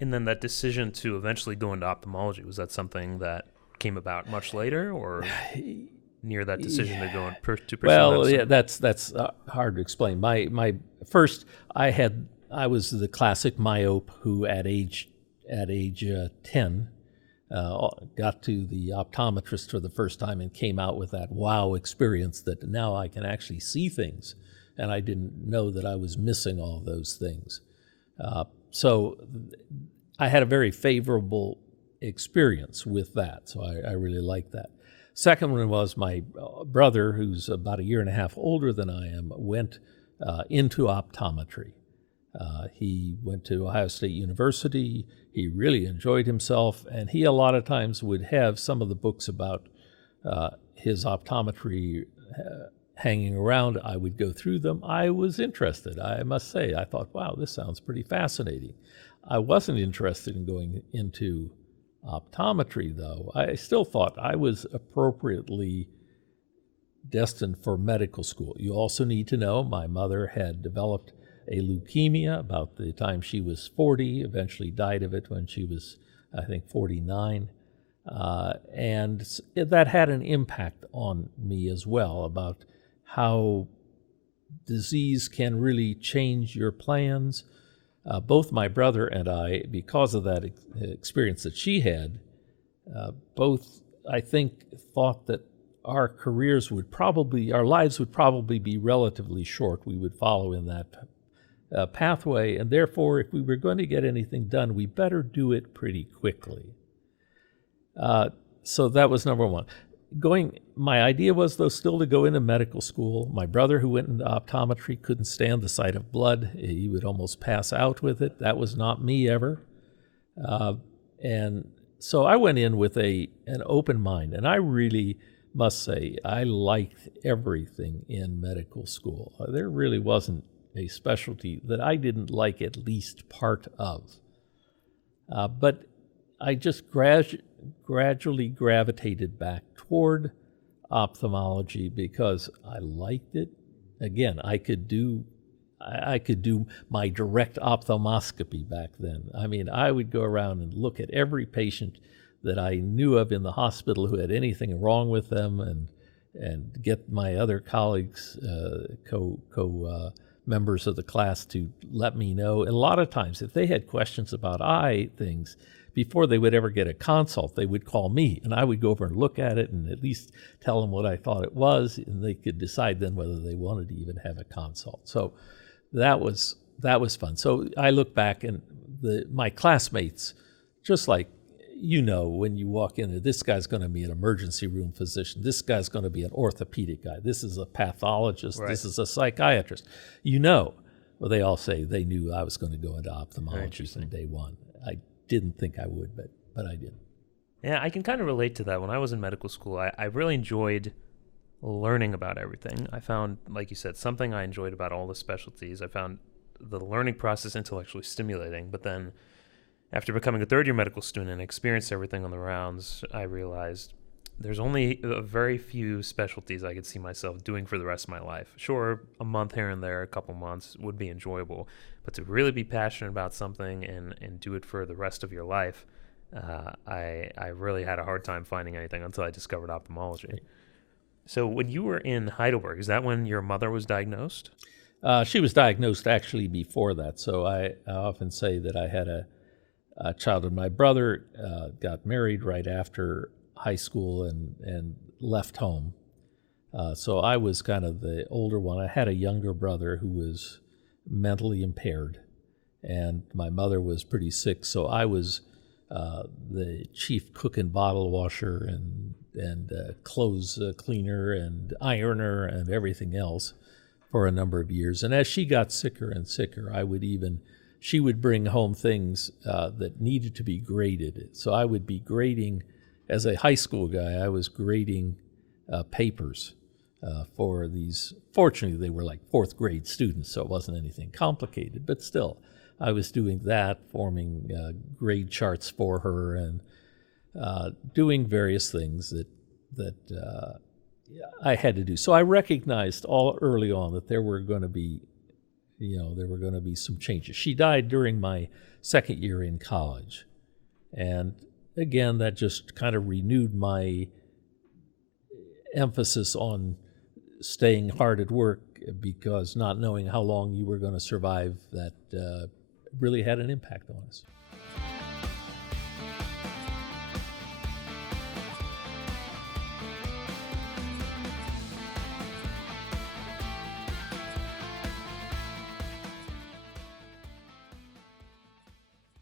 And then that decision to eventually go into ophthalmology, was that something that came about much later, or near that decision to go to pursue Well, medicine? yeah, that's hard to explain. My first, I was the classic myope who at age 10 got to the optometrist for the first time and came out with that wow experience that now I can actually see things, and I didn't know that I was missing all those things. So I had a very favorable experience with that, so I really liked that. Second one was my brother, who's about a year and a half older than I am, went into optometry. He went to Ohio State University. He really enjoyed himself, and he a lot of times would have some of the books about his optometry hanging around. I would go through them. I was interested, I must say. I thought, wow, this sounds pretty fascinating. I wasn't interested in going into optometry, though. I still thought I was appropriately destined for medical school. You also need to know my mother had developed a leukemia about the time she was 40, eventually died of it when she was, I think, 49. And that had an impact on me as well about how disease can really change your plans. Both my brother and I, because of that experience that she had, both, I think, thought that our lives would probably be relatively short. We would follow in that pathway, and therefore, if we were going to get anything done, we better do it pretty quickly. So that was number one. My idea was, though, still to go into medical school. My brother, who went into optometry, couldn't stand the sight of blood. He would almost pass out with it. That was not me ever. And so I went in with an open mind, and I really must say I liked everything in medical school. There really wasn't a specialty that I didn't like at least part of. But I just gradually gravitated back toward ophthalmology because I liked it. Again, I could do my direct ophthalmoscopy back then. I mean, I would go around and look at every patient that I knew of in the hospital who had anything wrong with them, and get my other colleagues, members of the class, to let me know. And a lot of times, if they had questions about eye things, before they would ever get a consult, they would call me, and I would go over and look at it and at least tell them what I thought it was, and they could decide then whether they wanted to even have a consult. So that was fun. So I look back, and my classmates, just like, when you walk in, this guy's going to be an emergency room physician. This guy's going to be an orthopedic guy. This is a pathologist. Right. This is a psychiatrist. Well, they all say they knew I was going to go into ophthalmology from day one. I didn't think I would, but I did. Yeah, I can kind of relate to that. When I was in medical school, I really enjoyed learning about everything. I found, like you said, something I enjoyed about all the specialties. I found the learning process intellectually stimulating, but then after becoming a third-year medical student and experienced everything on the rounds, I realized there's only a very few specialties I could see myself doing for the rest of my life. Sure, a month here and there, a couple months would be enjoyable, but to really be passionate about something and do it for the rest of your life, I really had a hard time finding anything until I discovered ophthalmology. So when you were in Heidelberg, is that when your mother was diagnosed? She was diagnosed actually before that, so I often say that I had a childhood. My brother got married right after high school and left home. So I was kind of the older one. I had a younger brother who was mentally impaired, and my mother was pretty sick, so I was the chief cook and bottle washer and clothes cleaner and ironer and everything else for a number of years. And as she got sicker and sicker, she would bring home things that needed to be graded. So I would be grading, as a high school guy, I was grading papers for these. Fortunately, they were like fourth grade students, so it wasn't anything complicated, but still, I was doing that, forming grade charts for her, and doing various things that I had to do. So I recognized all early on that there were going to be some changes. She died during my second year in college. And again, that just kind of renewed my emphasis on staying hard at work, because not knowing how long you were going to survive, that really had an impact on us.